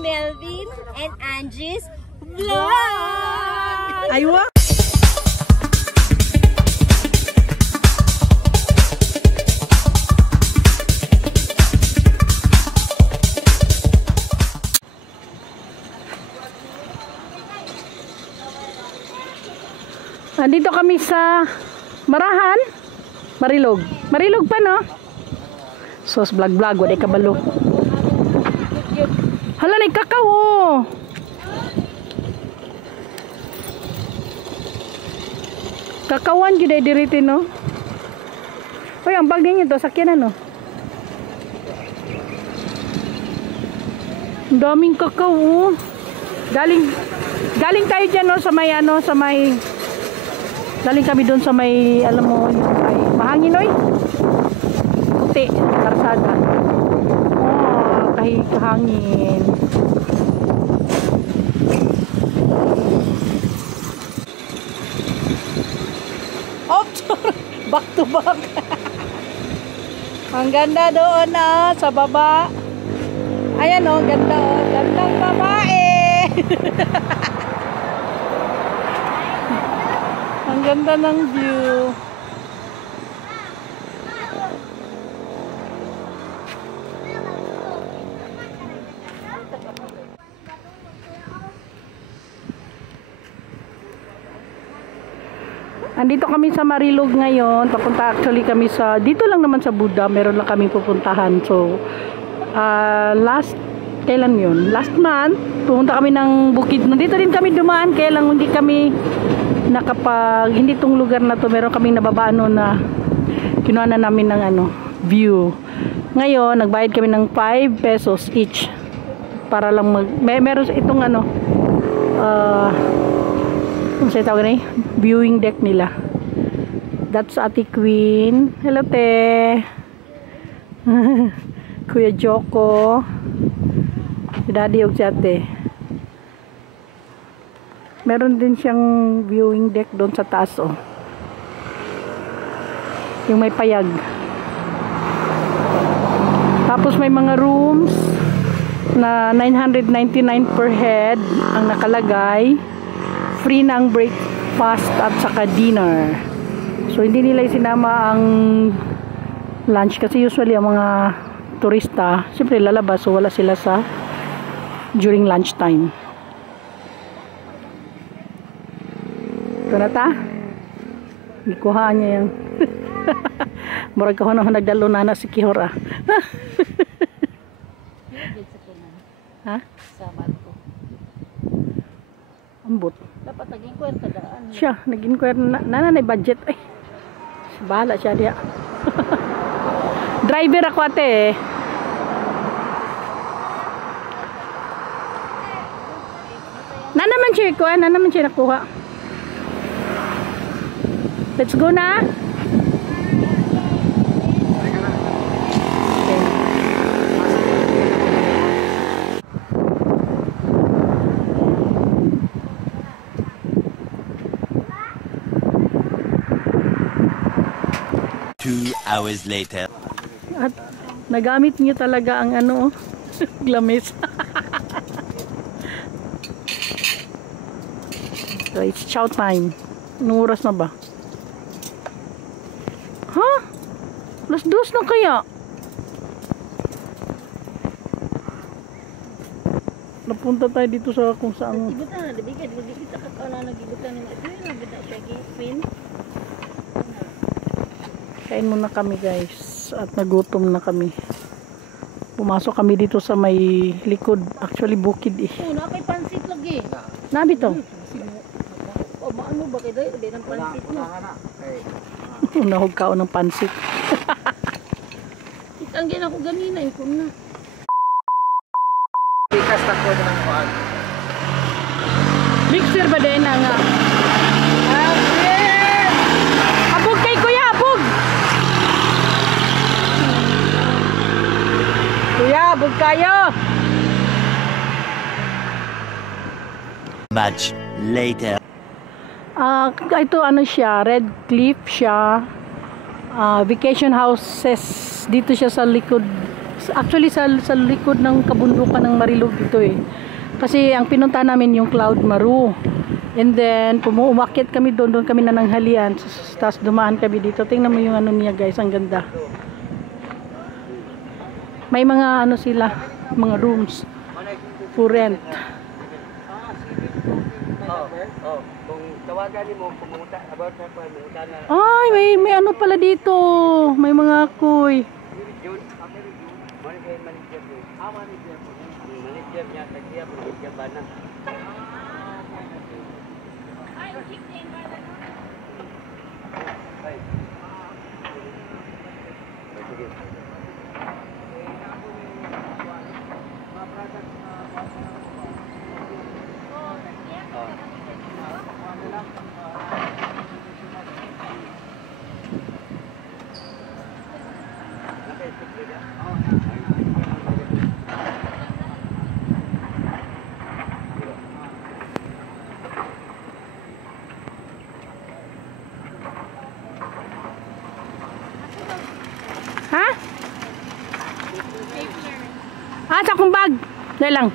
Melvin and Angie's Vlog! Aywa! Nandito kami sa Marahan, Marilog. Marilog pa, no? Sos vlog, waday kabalo. Hala, na kakao, oh. Kakawan yun ay diriti, no? Uy, ang bag ninyo to, sakyan ano? Ang daming kakao, oh. Galing tayo dyan, no? Sa may, ano, sa may... Galing kami doon sa may, alam mo, yung may mahangin, oy. Puti, karsada. Oh, kahangin. Oh, back to back. Ang ganda doon na sa baba. Ayan oh, ganda oh. Gandang babae. Ang ganda ng view. Andito kami sa Marilog ngayon. Papunta actually kami sa, dito lang naman sa Buda, meron lang kami pupuntahan. So, kailan yun? Last month, pumunta kami ng Bukid. Nandito din kami dumaan, kaya lang hindi kami hindi tong lugar na to, meron kaming nababaan na kinuha na namin ng ano, view. Ngayon, nagbayad kami ng 5 pesos each. Para lang meron itong ano, ano siya tawag na viewing deck nila. That's Ate Queen. Hello, te. Kuya Joko. Si Daddy og si Ate. Meron din siyang viewing deck doon sa taas, oh. Yung may payag. Tapos may mga rooms na 999 per head ang nakalagay. Free na ang breakfast at saka dinner. So hindi nila isinama ang lunch kasi usually ang mga turista siyempre lalabas, so wala sila sa during lunch time. Ito na ta. Ikuha niya yung murag ka na nagdalo na si Kihora. Ha? Samad ko. Ambot. Dapat naging kwenta daan. Siya, naging kwenta na budget. Ay, bahala siya diya. Driver ako ate eh. Na naman siya nakuha. Let's go na. Hours later. At nagamit niyo talaga ang ano, glamis. So it's chow time. Anong oras na ba? Ha? Alas 2 na kaya? Napunta tayo dito sa kung saan. Ibutan na, dibigay. Dibigay ka na nagibutan ng ito. Yung nabita siya gipin. Kain muna kami guys. At nagutom na kami. Pumasok kami dito sa may likod. Actually bukid eh. Oo, nakay pansit lagi. Nabi to? O, maano ba kayo? Hindi ng pansit mo. Unahog kao ng pansit. Itangin ako ganina. Ikon na. Ikas na ko ng kuwan. Mixer ba din na nga? Abog kay kuya, abog! Kuya, abog kayo! Much later. Ito ano siya, Red Cliff siya. Vacation houses. Dito siya sa likod actually sa likod ng kabundukan ng Marilog dito eh. Kasi ang pinunta namin yung Cloud Maru. And then, umakyat kami doon kami nananghalian. Tapos dumaan kami dito. Tingnan mo yung ano niya guys, ang ganda. May mga ano sila, mga rooms for rent. Kung tawagan mo, pumunta about sa pumunta na. Ay, may ano pala dito. May mga kuy. Manager niya, kaya manager ba na? Ha? Sa akong bag. Dahil lang.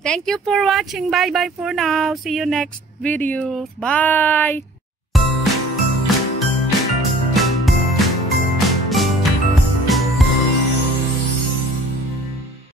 Thank you for watching. Bye bye for now. See you next video. Bye.